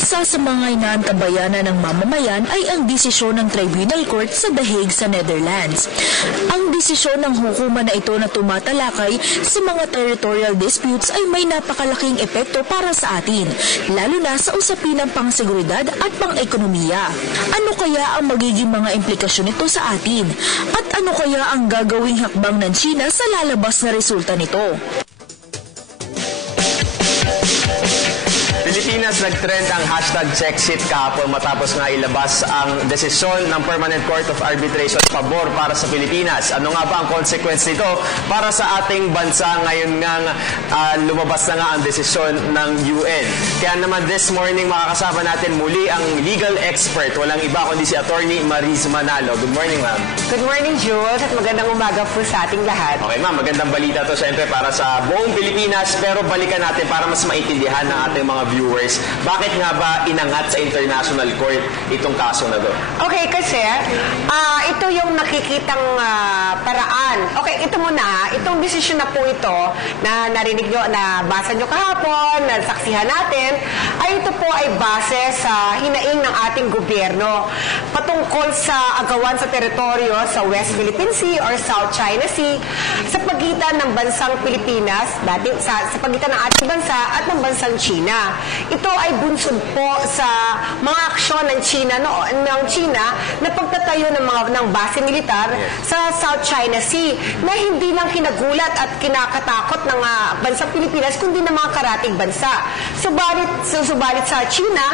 Isa sa mga inaantabayanan ng mamamayan ay ang desisyon ng Tribunal Court sa The Hague sa Netherlands. Ang desisyon ng hukuman na ito na tumatalakay sa mga territorial disputes ay may napakalaking epekto para sa atin, lalo na sa usapin ng pangseguridad at pang-ekonomiya. Ano kaya ang magiging mga implikasyon nito sa atin? At ano kaya ang gagawing hakbang ng China sa lalabas na resulta nito? Pilipinas, nag-trend ang #Chexit kahapon matapos nga ilabas ang desisyon ng Permanent Court of Arbitration pabor para sa Pilipinas. Ano nga ba ang consequence nito para sa ating bansa ngayon nga lumabas na nga ang desisyon ng UN? Kaya naman this morning makakasama natin muli ang legal expert. Walang iba kundi si Attorney Maris Manalo. Good morning, ma'am. Good morning, Jules, at magandang umaga po sa ating lahat. Okay, ma'am. Magandang balita to siyempre para sa buong Pilipinas, pero balikan natin para mas maintindihan ng ating mga viewers. Bakit nga ba inangat sa International Court itong kaso na to? Okay, kasi ito yung nakikitang paraan. Okay, ito muna, itong desisyon na po ito na narinig nyo, na basa nyo kahapon, na saksihan natin, ay ito po ay base sa hinaing ng ating gobyerno patungkol sa agawan sa teritoryo sa West Philippine Sea or South China Sea sa pagitan ng bansang Pilipinas, sa pagitan ng ating bansa at ng bansang China. Ito ay bunsod po sa mga aksyon ng China na pagtatayo ng base militar sa South China Sea na hindi lang kinagulat at kinakatakot ng bansang Pilipinas kundi ng mga karating bansa. Subalit sa China,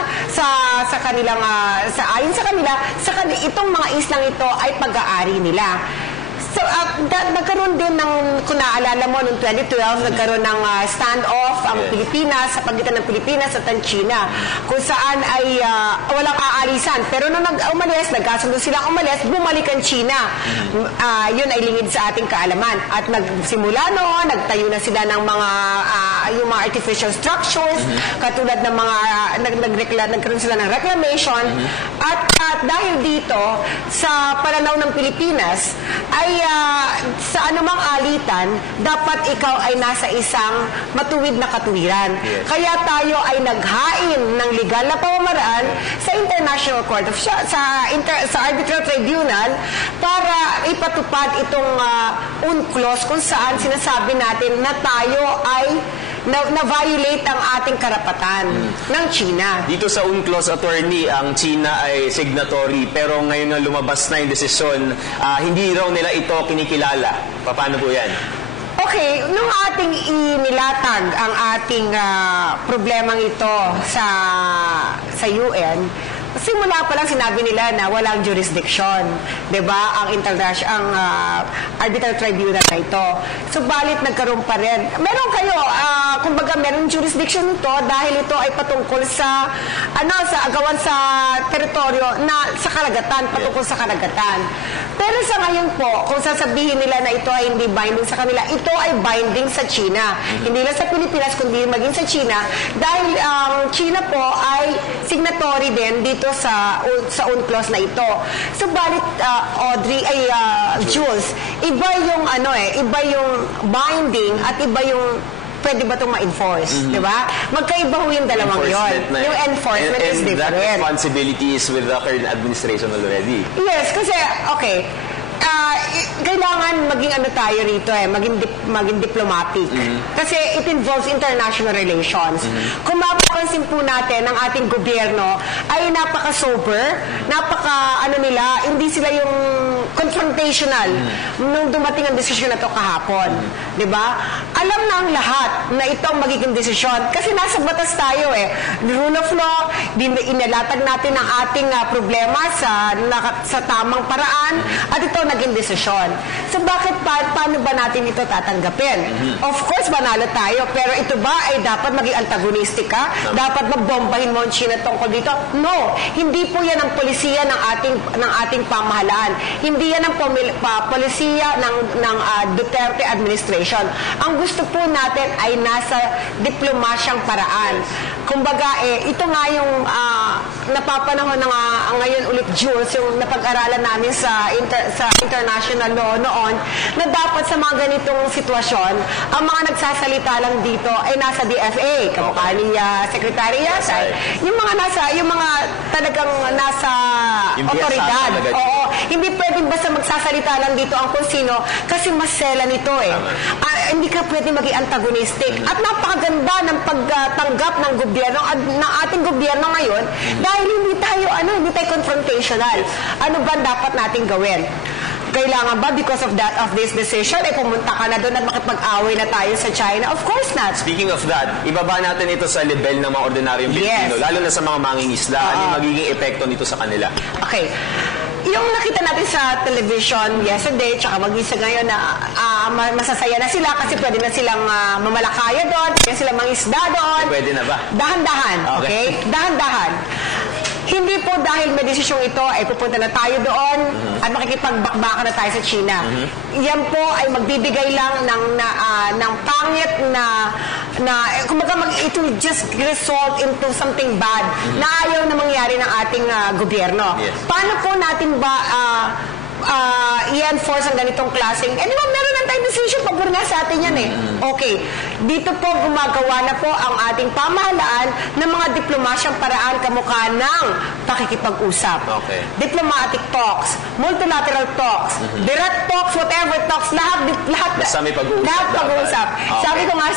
ayon sa kanila, itong mga islang ito ay pag-aari nila. So, nagkaroon din ng, kung naalala mo, noong 2012, nagkaroon ng standoff ang Pilipinas, sa pagitan ng Pilipinas at ang China, kung saan ay walang aalisan. Pero nung nagkasundo silang umalis, bumalik ang China. Yun ay lingid sa ating kaalaman. At nagsimula noon, nagtayo na sila ng yung mga artificial structures, katulad ng mga, nagkaroon sila ng reclamation. At dahil dito, sa pananaw ng Pilipinas, ay sa anumang alitan, dapat ikaw ay nasa isang matuwid na katuwiran. Kaya tayo ay naghain ng legal na pamamaraan sa International Court of sa Arbitral Tribunal para ipatupad itong UNCLOS kung saan sinasabi natin na tayo ay na-violate ang ating karapatan ng China. Dito sa UNCLOS, attorney, ang China ay signatory, pero ngayon na lumabas na yung desisyon, hindi raw nila ito kinikilala. Paano po yan? Okay, nung ating inilatag ang ating problemang ito sa UN, simula pa lang sinabi nila na walang jurisdiction, 'di ba? Ang Arbitral Tribunal na ito. Subalit nagkaroon pa rin. Meron kayo, kumbaga meron jurisdiction ito dahil ito ay patungkol sa agawan sa teritoryo na sa karagatan, patungkol sa karagatan. Pero sa ngayon po, kung sasabihin nila na ito ay hindi binding sa kanila, ito ay binding sa China. Hindi lang sa Pilipinas, kundi maging sa China dahil ang China po ay signatory din dito sa UNCLOS na ito. Subalit Audrey Jules, iba yung binding at iba yung pwede ba itong ma-enforce, di ba? Magkaiba ho yung dalawang yon. Yung enforcement is different. And that responsibility is with the current administration already. Yes, kasi, okay, kailangan maging tayo rito maging diplomatic. Kasi it involves international relations. Kung mapapansin po natin, ang ating gobyerno ay napaka-sober, hindi sila yung confrontational nung dumating ang desisyon na to kahapon. Diba? Alam na ang lahat na ito ang magiging desisyon. Kasi nasa batas tayo The rule of law, inalatag natin ang ating problema sa tamang paraan at ito naging desisyon. So paano ba natin ito tatanggapin? Of course, banalo tayo, pero ito ba ay dapat maging antagonistic ka? Dapat magbombahin mo ang China tungkol dito? No, hindi po yan ang polisiya ng ating pamahalaan. Hindi yan ang polisiya ng Duterte administration. Ang gusto po natin ay nasa diplomasyang paraan. Kumbaga, ito nga yung napapanahon na nga ngayon ulit, Jules, yung napag-aralan namin sa international law noon, na dapat sa mga ganitong sitwasyon, ang mga nagsasalita lang dito ay nasa DFA, kamukha ni Secretary Yasay. Yung mga talagang nasa otoridad. Oo, hindi pwedeng basta magsasalita lang dito ang kung sino kasi masela nito eh. Hindi ka pwede maging antagonistic. At napakaganda ng pagtanggap ng gobyerno, ng ating gobyerno ngayon, dahil hindi tayo confrontational. Ano ba dapat natin gawin? Kailangan ba because of this decision ay pumunta ka na doon at makipag-away na tayo sa China? Of course not. Speaking of that, ibaba natin ito sa level ng mga ordinaryong Pilipino, lalo na sa mga mangingisda. Ano yung magiging epekto nito sa kanila? Okay. Yung nakita natin sa television yesterday, tsaka mag-isa ngayon na masasaya na sila kasi pwede na silang mamalakaya doon, pwede na silang mangisda doon. Pwede na ba? Dahan-dahan, okay? Dahan-dahan. Hindi po dahil may desisyong ito ay pupunta na tayo doon at makikipagbakbakan na tayo sa China. Yan po ay magbibigay lang ng pangit na kumbaga it will just result into something bad na ayaw na mangyari ng ating gobyerno. Paano po natin ba i-enforce ang ganitong klaseng, di ba meron lang tayong decision, pabor nga sa atin yan eh. Okay, dito po gumagawa na po ang ating pamahalaan ng mga diplomasyang paraan kamukha ng pakikipag-usap. Diplomatic talks, multilateral talks, direct talks, whatever talks, lahat basta may pag-uusap. Sabi ko nga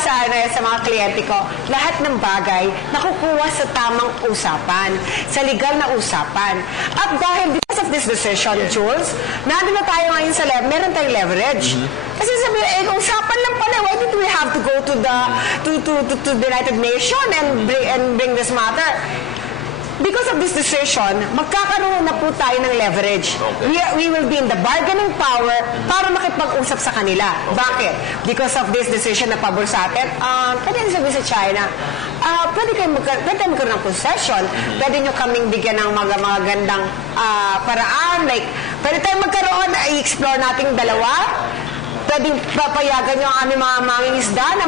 sa mga kliyente ko, lahat ng bagay nakukuha sa tamang usapan, sa legal na usapan. At dahil because of this decision, Jules, nandun na tayo ngayon sa meron tayong leverage. Kasi sabi, usapan lang pala, why did we have to go to the United Nations and bring this matter? Because of this decision, magkakaroon na po tayo ng leverage. We will be in the bargaining power para makipag-usap sa kanila. Bakit? Because of this decision na pabor sa atin, pwede nyo sabihin sa China, pwede kayo magkaroon ng concession, pwede nyo kaming bigyan ng mga gandang paraan, like, pwede tayo magkaroon, i-explore nating dalawa, pwedeng papayagan nyo ang aming mga mangingisda na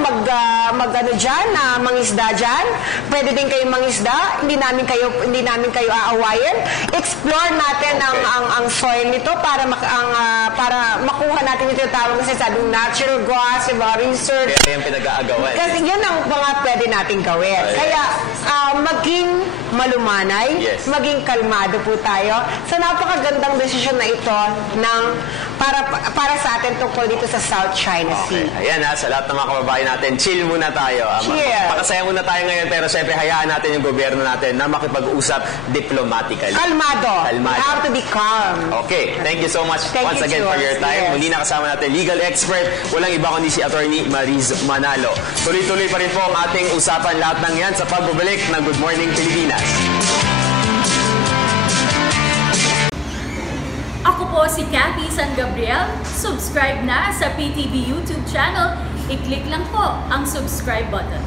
mangisda dyan. Pwede din kayong mangisda, hindi namin kayo aawayin. Explore natin ang soil nito para makuha natin yung tinatawag kasi sabing natural gas, yung mga research. Kaya yung pinag-aagawan. Kasi yun ang mga pwede natin gawin. Kaya maging malumanay, maging kalmado po tayo sa napakagandang desisyon na ito para sa atin tungkol dito sa South China Sea. Ayan sa lahat ng mga kababayan natin, chill muna tayo. Pakasaya muna tayo ngayon, pero syempre hayaan natin yung gobyerno natin na makipag-usap diplomatically. Kalmado. We have to be calm. Okay, thank you so much once again for your time. Muli na kasama natin legal expert, walang iba kundi si Attorney Mariz Manalo. Tuloy-tuloy pa rin po ang ating usapan, lahat ng yan sa pagbabalik ng Good Morning Pilipinas. Ako po si Cathy San Gabriel. Subscribe na sa PTV YouTube channel. I-click lang po ang subscribe button.